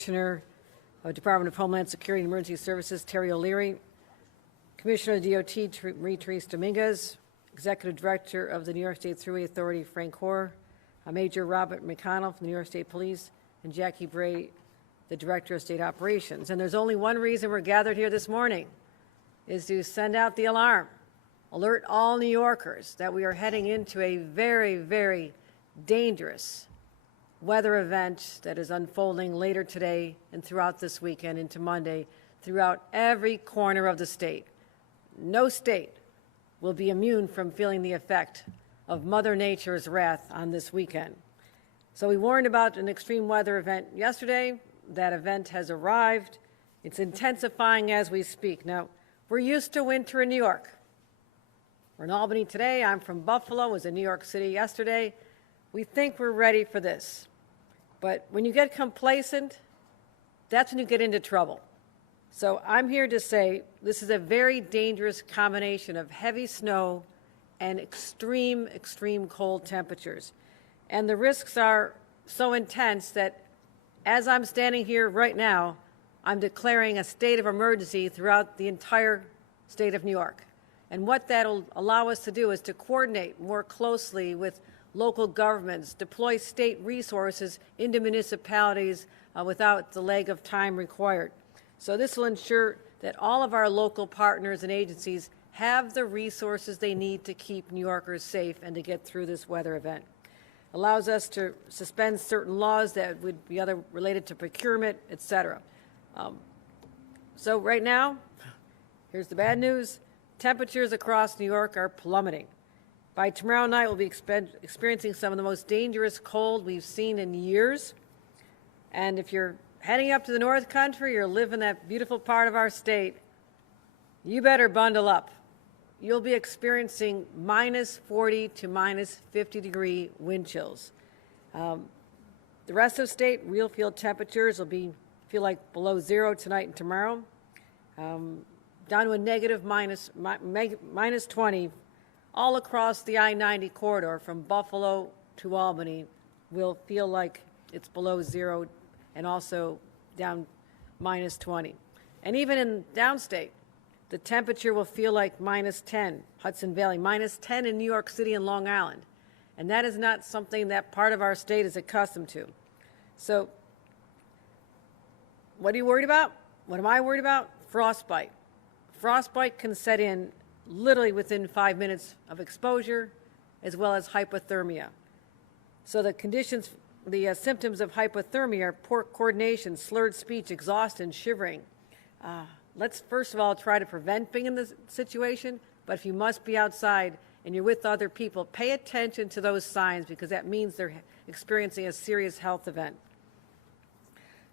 Commissioner of Department of Homeland Security and Emergency Services, Terry O'Leary, Commissioner of the DOT, Marie-Therese Dominguez, Executive Director of the New York State Thruway Authority, Frank Hoare, Major Robert McConnell from the New York State Police, and Jackie Bray, the Director of State Operations. And there's only one reason we're gathered here this morning, is to send out the alarm, alert all New Yorkers that we are heading into a very, very dangerous weather event that is unfolding later today and throughout this weekend into Monday throughout every corner of the state. No state will be immune from feeling the effect of Mother Nature's wrath on this weekend. So we warned about an extreme weather event yesterday. That event has arrived. It's intensifying as we speak. Now, we're used to winter in New York. We're in Albany today. I'm from Buffalo, was in New York City yesterday. We think we're ready for this. But when you get complacent, that's when you get into trouble. So I'm here to say this is a very dangerous combination of heavy snow and extreme, extreme cold temperatures. And the risks are so intense that as I'm standing here right now, I'm declaring a state of emergency throughout the entire state of New York. And what that'll allow us to do is to coordinate more closely with local governments, deploy state resources into municipalities without the lag of time required. So this will ensure that all of our local partners and agencies have the resources they need to keep New Yorkers safe and to get through this weather event. Allows us to suspend certain laws that would be other related to procurement, et cetera. So right now, here's the bad news. Temperatures across New York are plummeting. By tomorrow night, we'll be experiencing some of the most dangerous cold we've seen in years. And if you're heading up to the North Country or live in that beautiful part of our state, you better bundle up. You'll be experiencing minus 40 to minus 50 degree wind chills. The rest of the state, real field temperatures will feel like below zero tonight and tomorrow, down to a negative minus 20 all across the I-90 corridor from Buffalo to Albany will feel like it's below zero and also down minus 20. And even in downstate, the temperature will feel like minus 10, Hudson Valley, minus 10 in New York City and Long Island. And that is not something that part of our state is accustomed to. So what are you worried about? What am I worried about? Frostbite. Frostbite can set in literally within 5 minutes of exposure, as well as hypothermia. So the symptoms of hypothermia are poor coordination, slurred speech, exhaustion, shivering. Let's first of all try to prevent being in this situation, but if you must be outside and you're with other people, pay attention to those signs because that means they're experiencing a serious health event.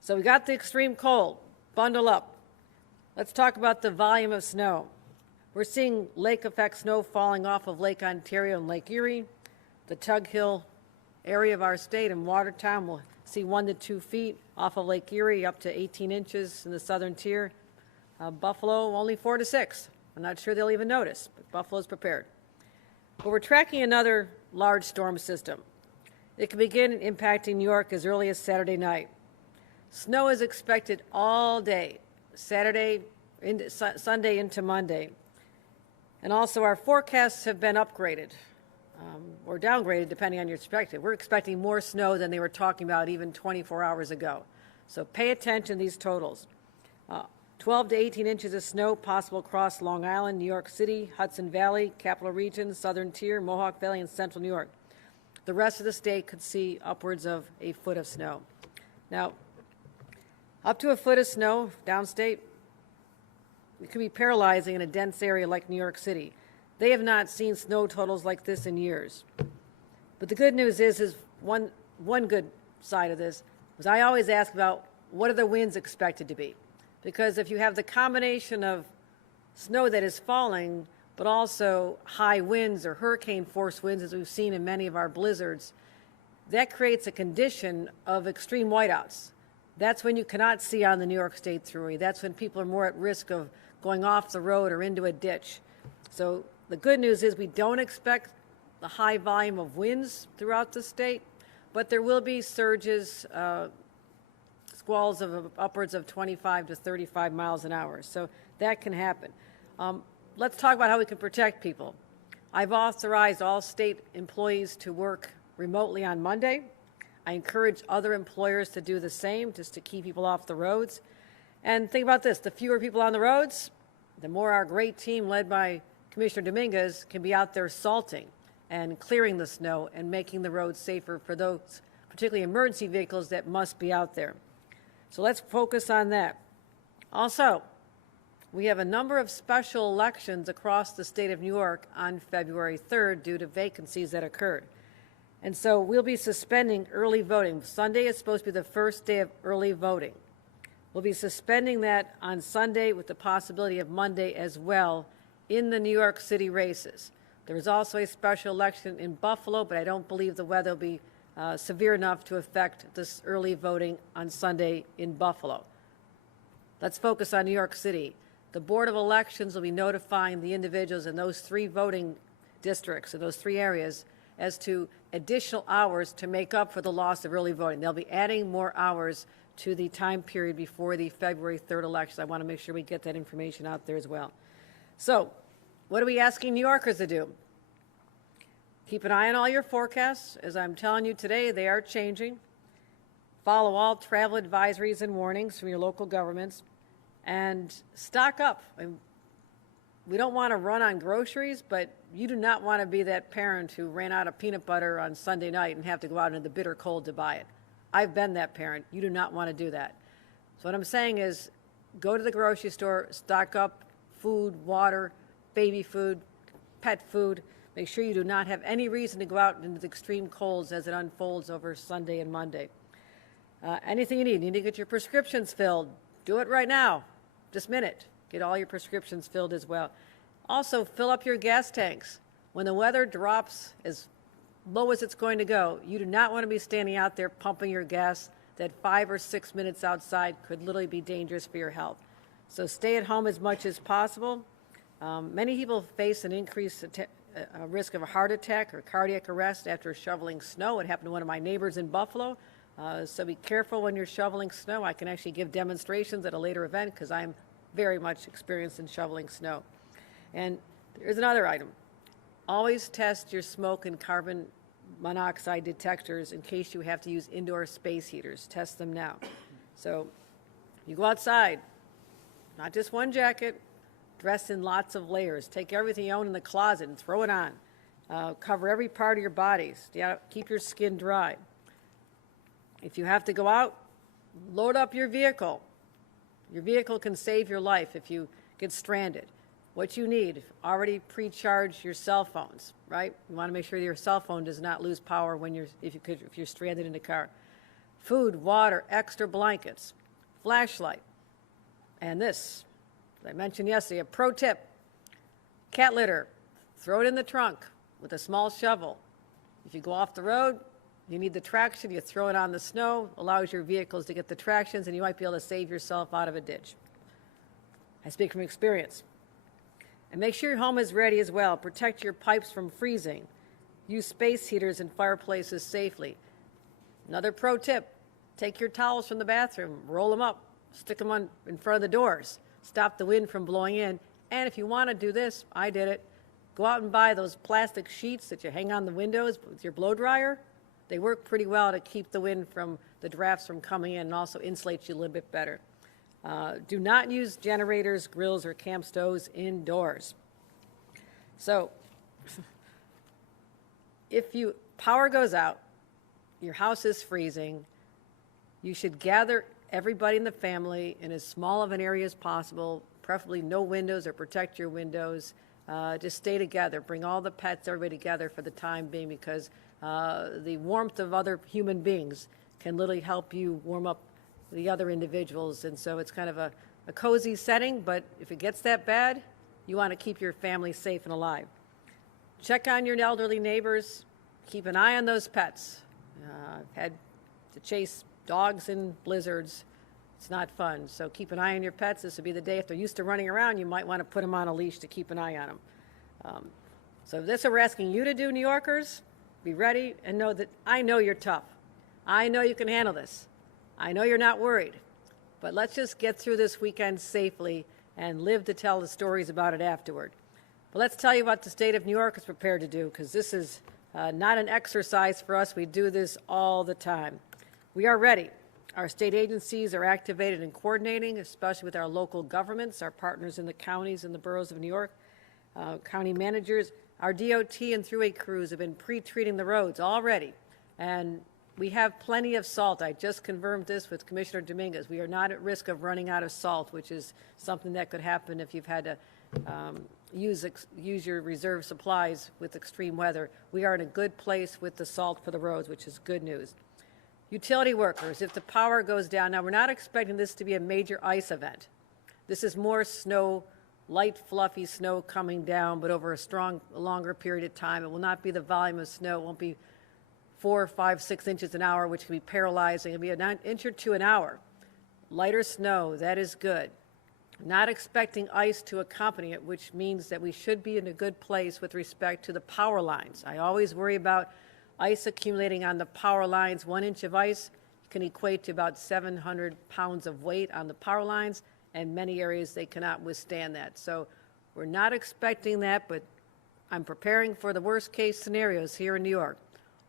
So we got the extreme cold. Bundle up. Let's talk about the volume of snow. We're seeing lake effect snow falling off of Lake Ontario and Lake Erie. The Tug Hill area of our state in Watertown will see 1 to 2 feet off of Lake Erie, up to 18 inches in the southern tier. Buffalo, only 4 to 6. I'm not sure they'll even notice, but Buffalo's prepared. But we're tracking another large storm system. It can begin impacting New York as early as Saturday night. Snow is expected all day, Saturday, Sunday into Monday. And also our forecasts have been upgraded or downgraded depending on your perspective. We're expecting more snow than they were talking about even 24 hours ago. So pay attention to these totals. 12 to 18 inches of snow possible across Long Island, New York City, Hudson Valley, Capital Region, Southern Tier, Mohawk Valley, and Central New York. The rest of the state could see upwards of a foot of snow. Now, up to a foot of snow downstate, it can be paralyzing in a dense area like New York City. They have not seen snow totals like this in years. But the good news is one good side of this was I always ask about what are the winds expected to be? Because if you have the combination of snow that is falling, but also high winds or hurricane force winds, as we've seen in many of our blizzards, that creates a condition of extreme whiteouts. That's when you cannot see on the New York State Thruway. That's when people are more at risk of going off the road or into a ditch. So the good news is we don't expect the high volume of winds throughout the state, but there will be surges, squalls of upwards of 25 to 35 miles an hour. So that can happen. Let's talk about how we can protect people. I've authorized all state employees to work remotely on Monday. I encourage other employers to do the same, just to keep people off the roads. And think about this, the fewer people on the roads, the more our great team led by Commissioner Dominguez can be out there salting and clearing the snow and making the roads safer for those, particularly emergency vehicles that must be out there. So let's focus on that. Also, we have a number of special elections across the state of New York on February 3rd due to vacancies that occurred. And so we'll be suspending early voting. Sunday is supposed to be the first day of early voting. We'll be suspending that on Sunday with the possibility of Monday as well in the New York City races. There is also a special election in Buffalo, but I don't believe the weather will be severe enough to affect this early voting on Sunday in Buffalo. Let's focus on New York City. The Board of Elections will be notifying the individuals in those 3 voting districts, in those 3 areas, as to additional hours to make up for the loss of early voting. They'll be adding more hours to the time period before the February 3rd election. I want to make sure we get that information out there as well. So, what are we asking New Yorkers to do? Keep an eye on all your forecasts. As I'm telling you today, they are changing. Follow all travel advisories and warnings from your local governments. And stock up. We don't want to run on groceries, but you do not want to be that parent who ran out of peanut butter on Sunday night and have to go out into the bitter cold to buy it. I've been that parent. You do not want to do that. So what I'm saying is go to the grocery store, stock up food, water, baby food, pet food. Make sure you do not have any reason to go out into the extreme colds as it unfolds over Sunday and Monday. Anything you need. You need to get your prescriptions filled. Do it right now. This minute. Get all your prescriptions filled as well. Also, fill up your gas tanks. When the weather drops as low as it's going to go, you do not want to be standing out there pumping your gas. That 5 or 6 minutes outside could literally be dangerous for your health. So stay at home as much as possible. Many people face an increased risk of a heart attack or cardiac arrest after shoveling snow. It happened to one of my neighbors in Buffalo. So be careful when you're shoveling snow. I can actually give demonstrations at a later event because I'm very much experienced in shoveling snow. And there's another item. Always test your smoke and carbon monoxide detectors in case you have to use indoor space heaters. Test them now. So you go outside, not just one jacket, dress in lots of layers. Take everything you own in the closet and throw it on. Cover every part of your body. Keep your skin dry. If you have to go out, load up your vehicle. Your vehicle can save your life if you get stranded. What you need, already pre-charge your cell phones, right? You want to make sure your cell phone does not lose power when if you're stranded in a car. Food, water, extra blankets, flashlight. And this, as I mentioned yesterday, a pro tip, cat litter, throw it in the trunk with a small shovel. If you go off the road, you need the traction, you throw it on the snow, allows your vehicles to get the tractions, and you might be able to save yourself out of a ditch. I speak from experience. And make sure your home is ready as well. Protect your pipes from freezing. Use space heaters and fireplaces safely. Another pro tip, take your towels from the bathroom, roll them up, stick them in front of the doors, stop the wind from blowing in. And if you want to do this, I did it, go out and buy those plastic sheets that you hang on the windows with your blow dryer. They work pretty well to keep the wind from the drafts from coming in and also insulate you a little bit better. Do not use generators, grills, or camp stoves indoors. So if power goes out, your house is freezing, you should gather everybody in the family in as small of an area as possible, preferably no windows or protect your windows. Just stay together. Bring all the pets, everybody together for the time being because the warmth of other human beings can literally help you warm up the other individuals. And so it's kind of a cozy setting, but if it gets that bad, you want to keep your family safe and alive. Check on your elderly neighbors. Keep an eye on those pets. I've had to chase dogs in blizzards. It's not fun. So keep an eye on your pets. This would be the day if they're used to running around, you might want to put them on a leash to keep an eye on them. So this is what we're asking you to do, New Yorkers. Be ready and know that I know you're tough. I know you can handle this. I know you're not worried, but let's just get through this weekend safely and live to tell the stories about it afterward. But let's tell you what the state of New York is prepared to do, because this is not an exercise for us. We do this all the time. We are ready. Our state agencies are activated and coordinating, especially with our local governments, our partners in the counties and the boroughs of New York, county managers. Our DOT and thruway crews have been pre-treating the roads already, and we have plenty of salt. I just confirmed this with Commissioner Dominguez. We are not at risk of running out of salt, which is something that could happen if you've had to use your reserve supplies with extreme weather. We are in a good place with the salt for the roads, which is good news. Utility workers, if the power goes down, now we're not expecting this to be a major ice event. This is more snow, light, fluffy snow coming down, but over a longer period of time. It will not be the volume of snow. It won't be 4, 5, 6 inches an hour, which can be paralyzing. It'll be an inch or two an hour. Lighter snow, that is good. Not expecting ice to accompany it, which means that we should be in a good place with respect to the power lines. I always worry about ice accumulating on the power lines. 1 inch of ice can equate to about 700 pounds of weight on the power lines, and many areas they cannot withstand that. So we're not expecting that, but I'm preparing for the worst case scenarios here in New York.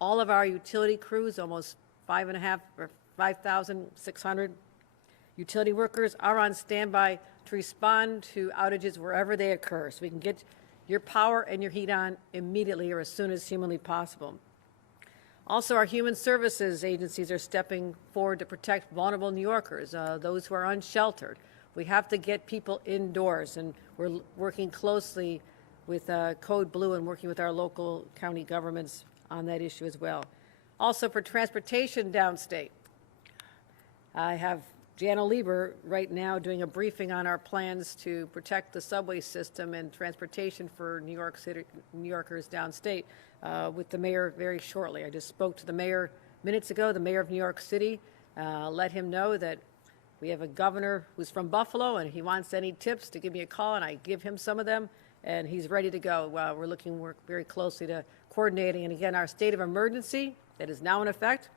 All of our utility crews, almost 5,600 utility workers, are on standby to respond to outages wherever they occur, so we can get your power and your heat on immediately or as soon as humanly possible. Also, our human services agencies are stepping forward to protect vulnerable New Yorkers, those who are unsheltered. We have to get people indoors, and we're working closely with Code Blue and working with our local county governments on that issue as well. Also, for transportation downstate, I have Jana Lieber right now doing a briefing on our plans to protect the subway system and transportation for New York City, New Yorkers downstate with the mayor very shortly. I just spoke to the mayor minutes ago, the mayor of New York City, let him know that we have a governor who's from Buffalo, and he wants any tips to give me a call, and I give him some of them, and he's ready to go. We're looking very closely to coordinating, and again, our state of emergency that is now in effect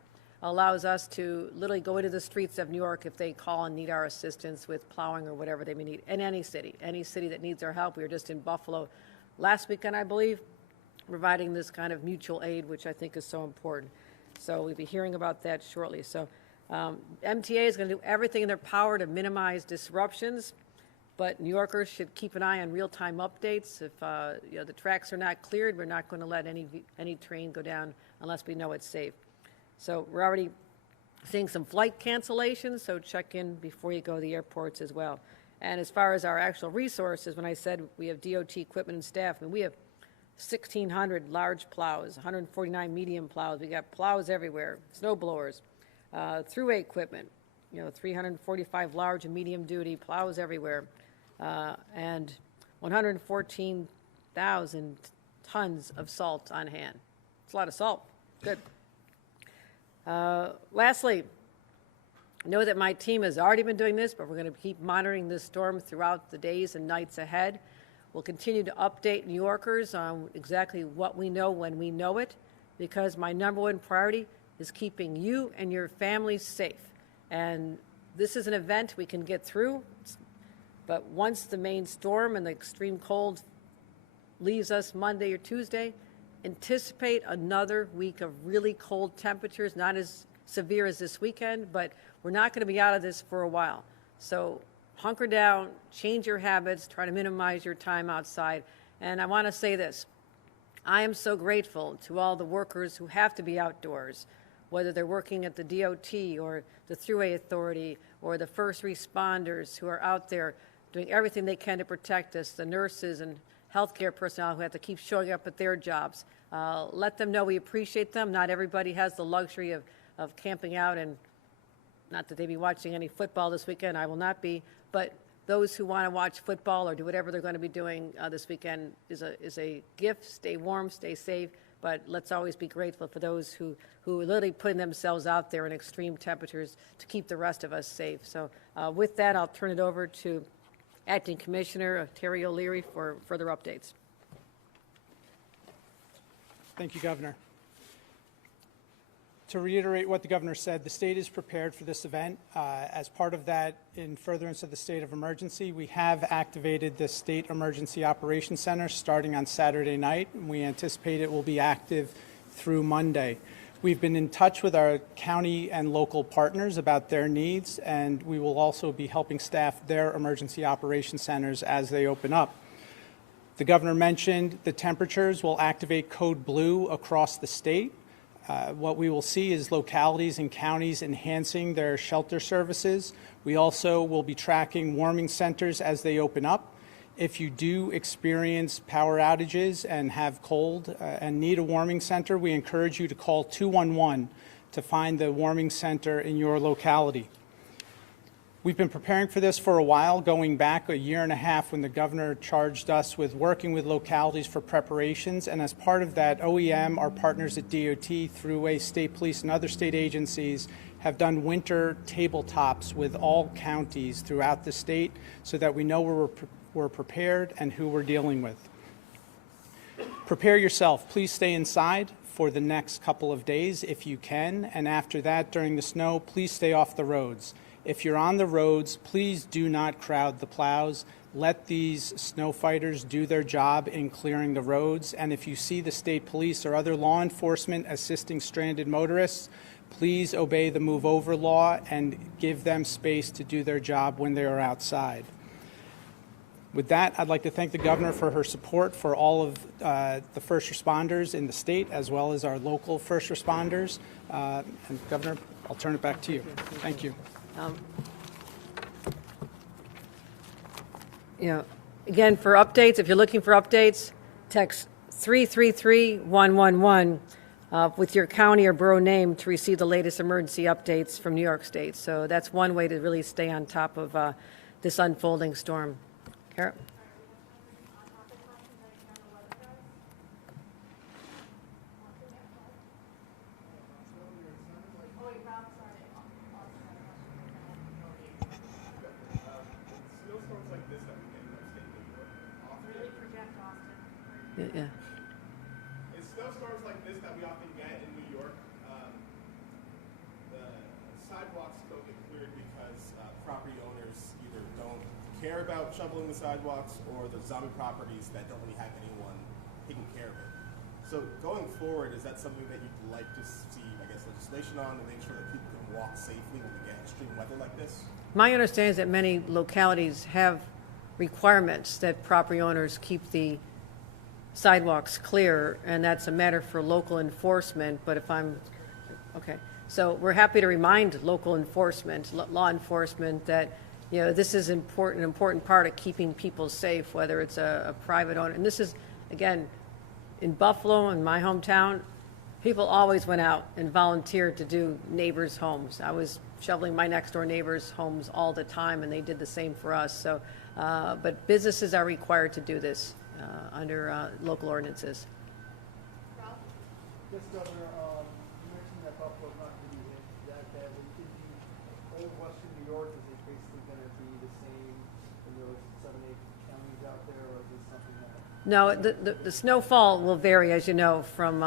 allows us to literally go into the streets of New York if they call and need our assistance with plowing or whatever they may need. In any city that needs our help. We were just in Buffalo last weekend, I believe, providing this kind of mutual aid, which I think is so important. So we'll be hearing about that shortly. So MTA is going to do everything in their power to minimize disruptions, but New Yorkers should keep an eye on real-time updates. If the tracks are not cleared, we're not going to let any train go down unless we know it's safe. So we're already seeing some flight cancellations, so check in before you go to the airports as well. And as far as our actual resources, when I said we have DOT equipment and staff, I mean, we have 1,600 large plows, 149 medium plows. We got plows everywhere, snow blowers, thruway equipment, 345 large and medium duty plows everywhere, and 114,000 tons of salt on hand. It's a lot of salt. Good. Lastly, know that my team has already been doing this, but we're going to keep monitoring this storm throughout the days and nights ahead. We'll continue to update New Yorkers on exactly what we know when we know it, because my number one priority is keeping you and your families safe. And this is an event we can get through, but once the main storm and the extreme cold leaves us Monday or Tuesday, anticipate another week of really cold temperatures, not as severe as this weekend, but we're not going to be out of this for a while. So hunker down, change your habits, try to minimize your time outside. And I want to say this. I am so grateful to all the workers who have to be outdoors, whether they're working at the DOT or the Thruway Authority or the first responders who are out there doing everything they can to protect us, the nurses and healthcare personnel who have to keep showing up at their jobs. Let them know we appreciate them. Not everybody has the luxury of camping out, and not that they be watching any football this weekend. I will not be. But those who want to watch football or do whatever they're going to be doing this weekend is a gift. Stay warm, stay safe. But let's always be grateful for those who are literally putting themselves out there in extreme temperatures to keep the rest of us safe. So with that, I'll turn it over to Acting Commissioner Terry O'Leary for further updates. Thank you, Governor. To reiterate what the governor said, the state is prepared for this event. As part of that, in furtherance of the state of emergency, we have activated the State Emergency Operations Center starting on Saturday night. We anticipate it will be active through Monday. We've been in touch with our county and local partners about their needs, and we will also be helping staff their emergency operations centers as they open up. The governor mentioned the temperatures will activate code blue across the state. What we will see is localities and counties enhancing their shelter services. We also will be tracking warming centers as they open up. If you do experience power outages and have cold and need a warming center, we encourage you to call 211 to find the warming center in your locality. We've been preparing for this for a while, going back a year and a half when the governor charged us with working with localities for preparations. And as part of that, OEM, our partners at DOT, Thruway, State Police, and other state agencies have done winter tabletops with all counties throughout the state so that we know we're prepared and who we're dealing with. Prepare yourself. Please stay inside for the next couple of days if you can. And after that, during the snow, please stay off the roads. If you're on the roads, please do not crowd the plows. Let these snow fighters do their job in clearing the roads. And if you see the state police or other law enforcement assisting stranded motorists, please obey the move over law and give them space to do their job when they are outside. With that, I'd like to thank the governor for her support for all of the first responders in the state, as well as our local first responders. And Governor, I'll turn it back to you. Thank you. Again, for updates, if you're looking for updates, text 333-111 with your county or borough name to receive the latest emergency updates from New York State. So that's one way to really stay on top of this unfolding storm. Kara? Yeah. In snowstorms like this that we often get in New York, the sidewalks don't get cleared because property owners either don't care about shoveling the sidewalks or the zombie properties that don't really have anyone taking care of it. So going forward, is that something that you'd like to see, I guess, legislation on to make sure that people can walk safely when we get extreme weather like this? My understanding is that many localities have requirements that property owners keep the sidewalks clear, and that's a matter for local enforcement. But if I'm okay, so we're happy to remind local enforcement, law enforcement, that this is an important part of keeping people safe, whether it's a private owner. And this is, again, in Buffalo, in my hometown, people always went out and volunteered to do neighbors' homes. I was shoveling my next door neighbors' homes all the time, and they did the same for us. So, but businesses are required to do this under local ordinances. Yes, Governor, you mentioned that Buffalo's not going to be hit that badly. Is the old Western New York, is it basically going to be the same in those 7, 8 counties out there, or is this something that... No, the snowfall will vary, as you know, from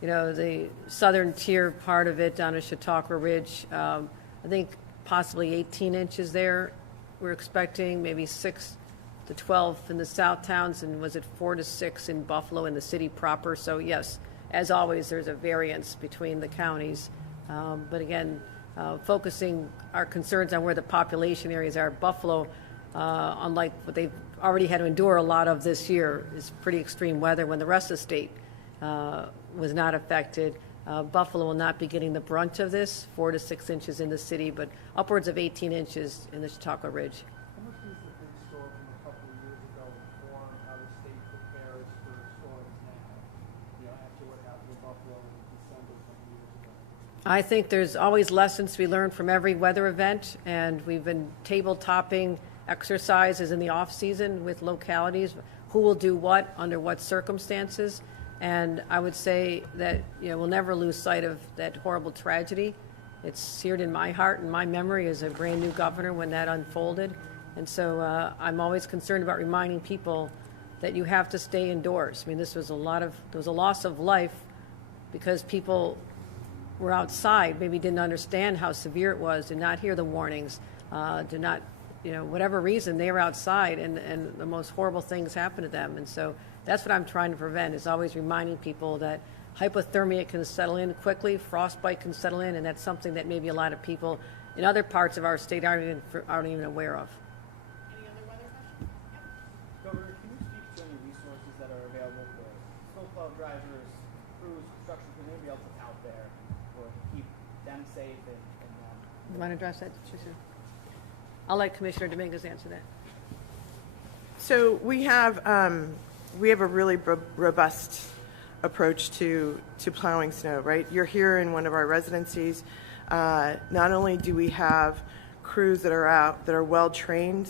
the southern tier part of it down to Chautauqua Ridge. I think possibly 18 inches there. We're expecting maybe 6 to 12 in the south towns, and was it 4 to 6 in Buffalo in the city proper? So yes, as always, there's a variance between the counties. But again, focusing our concerns on where the population areas are. Buffalo, unlike what they've already had to endure a lot of this year, is pretty extreme weather when the rest of the state was not affected. Buffalo will not be getting the brunt of this, 4 to 6 inches in the city, but upwards of 18 inches in the Chautauqua Ridge. How much does the big storm from a couple of years ago inform how the state prepares for storms now, after what happened in Buffalo in December a couple of years ago? I think there's always lessons to be learned from every weather event, and we've been table-topping exercises in the off-season with localities, who will do what, under what circumstances. And I would say that we'll never lose sight of that horrible tragedy. It's seared in my heart and my memory as a brand new governor when that unfolded. And so I'm always concerned about reminding people that you have to stay indoors. I mean, this was there was a loss of life because people were outside, maybe didn't understand how severe it was, did not hear the warnings, did not, whatever reason, they were outside and the most horrible things happened to them. And so that's what I'm trying to prevent, is always reminding people that hypothermia can settle in quickly, frostbite can settle in, and that's something that maybe a lot of people in other parts of our state aren't even aware of. Any other weather questions? Governor, can you speak to any resources that are available for snowplow drivers, crews, construction crews, anybody else that's out there, or keep them safe and You want to address that, Susan? I'll let Commissioner Dominguez answer that. So we have a really robust approach to plowing snow, right? You're here in one of our residencies. Not only do we have crews that are out that are well trained,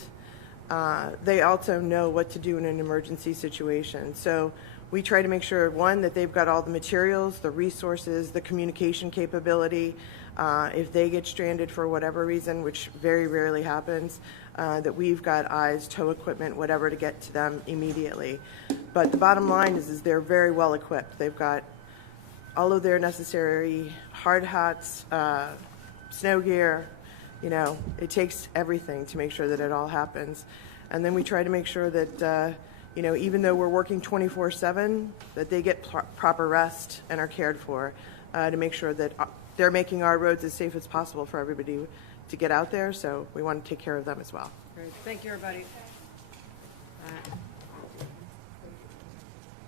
they also know what to do in an emergency situation. So we try to make sure, one, that they've got all the materials, the resources, the communication capability. If they get stranded for whatever reason, which very rarely happens, that we've got eyes, tow equipment, whatever to get to them immediately. But the bottom line is they're very well equipped. They've got all of their necessary hard hats, snow gear. It takes everything to make sure that it all happens. And then we try to make sure that, even though we're working 24/7, that they get proper rest and are cared for, to make sure that they're making our roads as safe as possible for everybody to get out there. So we want to take care of them as well. Great. Thank you, everybody. All right.